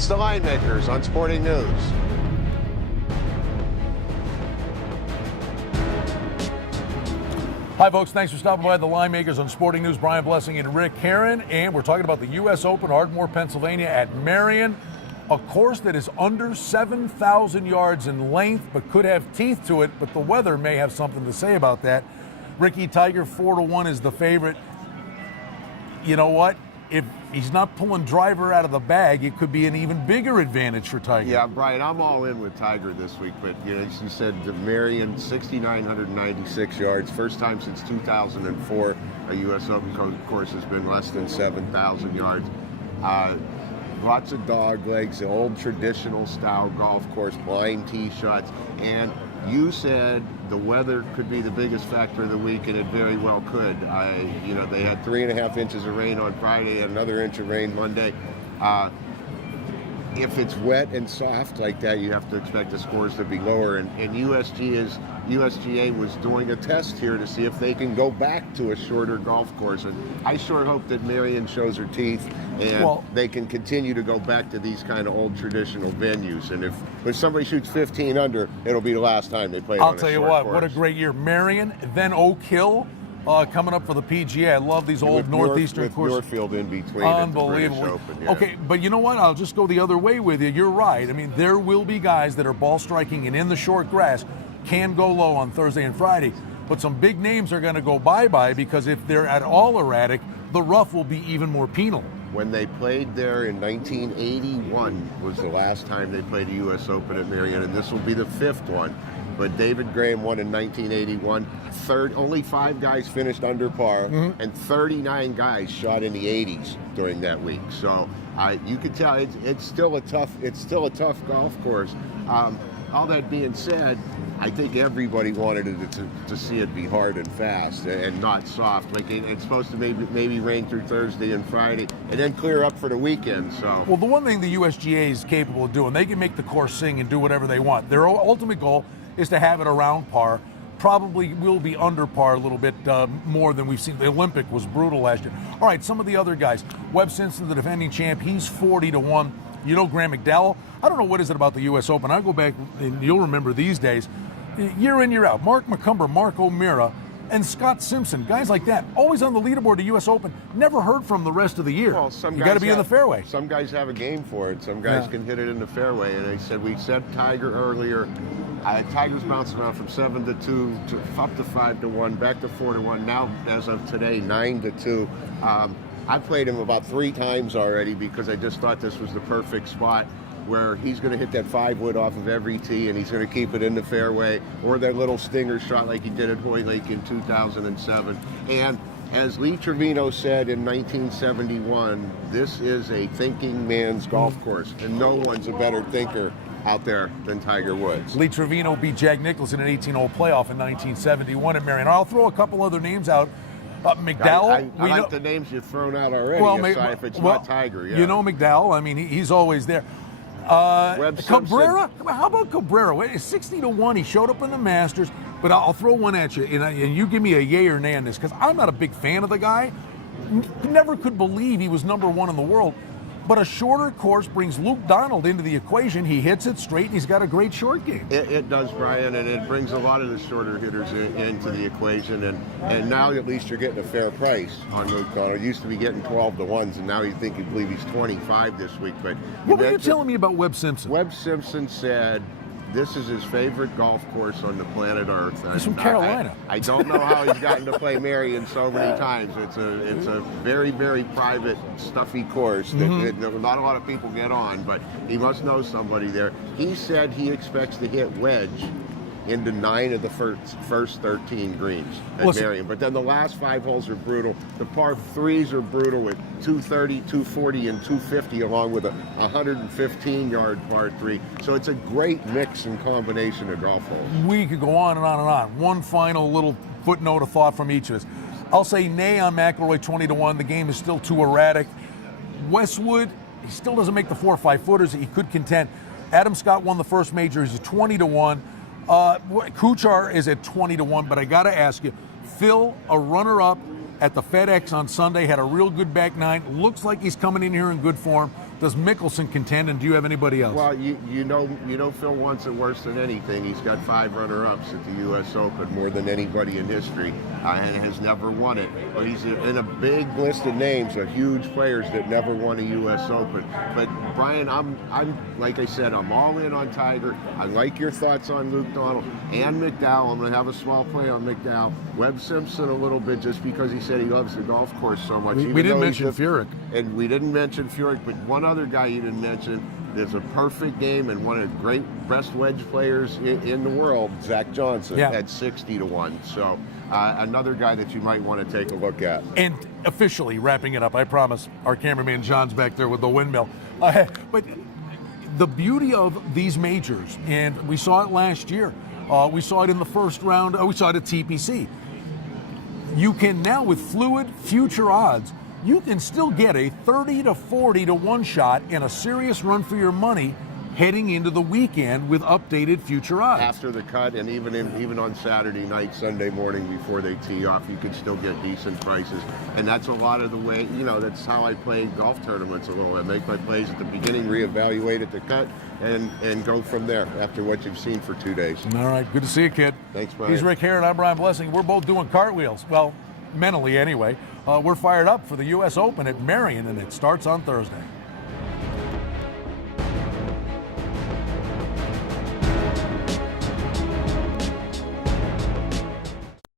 It's the Linemakers on Sporting News. Hi, folks. Thanks for stopping by the Linemakers on Sporting News. Brian Blessing and Rick Herron, and we're talking about the U.S. Open, Ardmore, Pennsylvania at Marion, a course that is under 7,000 yards in length, but could have teeth to it, but the weather may have something to say about that. Ricky, Tiger 4-1 is the favorite. You know what? If he's not pulling driver out of the bag, it could be an even bigger advantage for Tiger. Yeah, Brian, I'm all in with Tiger this week, but as you said, the Marion, 6,996 yards, first time since 2004 a U.S. Open course has been less than 7,000 yards. Lots of dog legs, the old traditional style golf course, blind tee shots, and you said the weather could be the biggest factor of the week, and it very well could. They had 3.5 inches of rain on Friday, and another inch of rain Monday. If it's wet and soft like that, you have to expect the scores to be lower. And USGA was doing a test here to see if they can go back to a shorter golf course. And I sure hope that Marion shows her teeth and they can continue to go back to these kind of old traditional venues. And if somebody shoots 15 under, it'll be the last time they play on a short course. I'll tell you what a great year. Marion, then Oak Hill. Coming up for the PGA. I love these old northeastern courses. Northfield in between. Unbelievable. Open, yeah. Okay, but you know what? I'll just go the other way with you. You're right. I mean, there will be guys that are ball striking and in the short grass can go low on Thursday and Friday, but some big names are going to go bye-bye because if they're at all erratic, the rough will be even more penal. When they played there in 1981 was the last time they played a U.S. Open at Marion, and this will be the 5th one. But David Graham won in 1981. Only 5 guys finished under par, and 39 guys shot in the 80s during that week. So you could tell it's still a tough golf course. All that being said, I think everybody wanted to see it be hard and fast and not soft. Like it's supposed to maybe rain through Thursday and Friday, and then clear up for the weekend. So well, the one thing the USGA is capable of doing, they can make the course sing and do whatever they want. Their ultimate goal is to have it around par. Probably will be under par a little bit more than we've seen. The Olympic was brutal last year. All right, some of the other guys. Webb Simpson, the defending champ, he's 40-1. You know Graham McDowell? I don't know what is it about the U.S. Open. I go back, and you'll remember these days, year in, year out. Mark McCumber, Mark O'Meara, and Scott Simpson, guys like that, always on the leaderboard to U.S. Open, never heard from the rest of the year. Well, you got to be in the fairway. Some guys have a game for it. Some guys can hit it in the fairway. And we said Tiger earlier. Tiger's bounced around from 7-2 to up to 5-1, back to 4-1. Now, as of today, 9-2. I've played him about 3 times already because I just thought this was the perfect spot where he's going to hit that 5-wood off of every tee and he's going to keep it in the fairway, or that little stinger shot like he did at Hoy Lake in 2007. And as Lee Trevino said in 1971, this is a thinking man's golf course, and no one's a better thinker out there than Tiger Woods. Lee Trevino beat Jack Nicklaus in an 18-hole playoff in 1971 at Marion. I'll throw a couple other names out. McDowell. I like the names you've thrown out already, aside if it's not Tiger. Yeah. You know McDowell. I mean, he's always there. Cabrera. How about Cabrera? 60-1. He showed up in the Masters. But I'll throw one at you, and you give me a yay or nay on this, because I'm not a big fan of the guy. Never could believe he was number 1 in the world. But a shorter course brings Luke Donald into the equation. He hits it straight, and he's got a great short game. It does, Brian, and it brings a lot of the shorter hitters into the equation. And now at least you're getting a fair price on Luke Donald. Used to be getting 12-1s, and now you believe he's 25 this week. But what were you telling me about Webb Simpson? Webb Simpson said this is his favorite golf course on the planet Earth. He's from Carolina. I don't know how he's gotten to play Marion so many times. It's a very, very private, stuffy course that not a lot of people get on, but he must know somebody there. He said he expects to hit wedge into 9 of the first 13 greens at Marion. But then the last 5 holes are brutal. The par 3s are brutal with 230, 240, and 250, along with a 115-yard par 3. So it's a great mix and combination of golf holes. We could go on and on and on. One final little footnote of thought from each of us. I'll say nay on McIlroy 20-1. The game is still too erratic. Westwood, he still doesn't make the 4 or 5 footers. He could contend. Adam Scott won the first major. He's a 20-1. Kuchar is at 20-1, but I got to ask you, Phil, a runner-up at the FedEx on Sunday, had a real good back 9. Looks like he's coming in here in good form. Does Mickelson contend, and do you have anybody else? Well, you know Phil wants it worse than anything. He's got 5 runner-ups at the U.S. Open, more than anybody in history, and has never won it. But he's in a big list of names of huge players that never won a U.S. Open. But Brian, I'm like I said, I'm all in on Tiger. I like your thoughts on Luke Donald and McDowell. I'm going to have a small play on McDowell. Webb Simpson a little bit, just because he said he loves the golf course so much. We didn't mention Furyk. And we didn't mention Furyk, but one other guy you didn't mention, there's a perfect game, and one of the great best wedge players in the world, Zach Johnson, at 60 to 1. So another guy that you might want to take a look at. And officially wrapping it up, I promise, our cameraman John's back there with the windmill. But the beauty of these majors, and we saw it last year, we saw it in the first round, we saw it at TPC. You can now, with fluid future odds, you can still get a 30 to 40 to 1 shot in a serious run for your money heading into the weekend with updated future odds. After the cut, and even on Saturday night, Sunday morning before they tee off, you can still get decent prices. And that's a lot of the way, that's how I play golf tournaments a little. I make my plays at the beginning, reevaluate at the cut, and go from there after what you've seen for 2 days. All right, good to see you, kid. Thanks, Brian. He's Rick Herron, I'm Brian Blessing. We're both doing cartwheels. Well, mentally anyway. We're fired up for the U.S. Open at Marion, and it starts on Thursday.